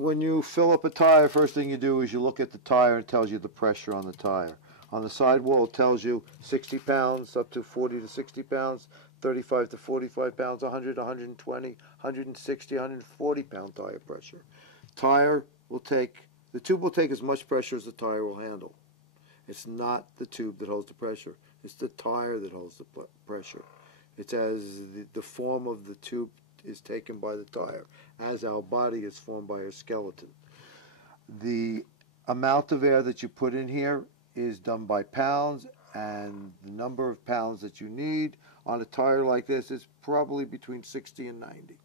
when you fill up a tire, first thing you do is you look at the tire and it tells you the pressure on the tire. On the sidewall it tells you 60 pounds up to 40 to 60 pounds, 35 to 45 pounds, 100, 120, 160, 140 pound tire pressure. The tube will take as much pressure as the tire will handle. It's not the tube that holds the pressure. It's the tire that holds the pressure. It's as the form of the tube is taken by the tire, as our body is formed by our skeleton. The amount of air that you put in here is done by pounds, and the number of pounds that you need on a tire like this is probably between 60 and 90.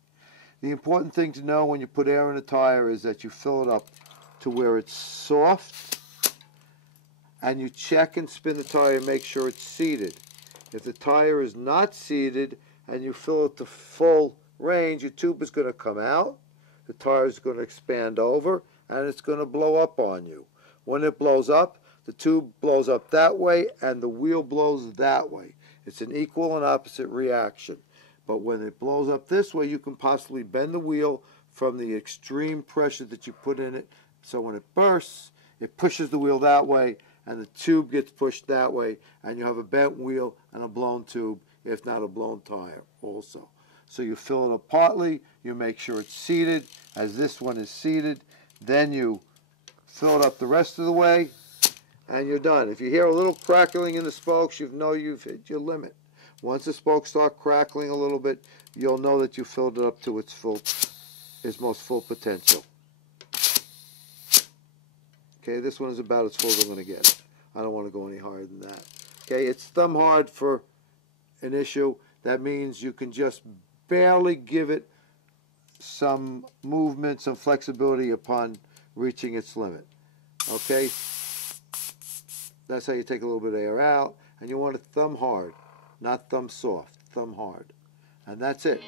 The important thing to know when you put air in a tire is that you fill it up to where it's soft, and you check and spin the tire and make sure it's seated. If the tire is not seated and you fill it to full range, your tube is going to come out, the tire is going to expand over, and it's going to blow up on you. When it blows up, the tube blows up that way and the wheel blows that way. It's an equal and opposite reaction. But when it blows up this way, you can possibly bend the wheel from the extreme pressure that you put in it. So when it bursts, it pushes the wheel that way, and the tube gets pushed that way, and you have a bent wheel and a blown tube, if not a blown tire also. So you fill it up partly, you make sure it's seated, as this one is seated, then you fill it up the rest of the way, and you're done. If you hear a little crackling in the spokes, you know you've hit your limit. Once the spokes start crackling a little bit, you'll know that you filled it up to its most full potential. Okay, this one is about as full as I'm going to get it. I don't want to go any higher than that. Okay, it's thumb hard for an issue. That means you can just barely give it some movement, some flexibility upon reaching its limit. Okay, that's how you take a little bit of air out, and you want it thumb hard, not thumb soft, thumb hard. And that's it.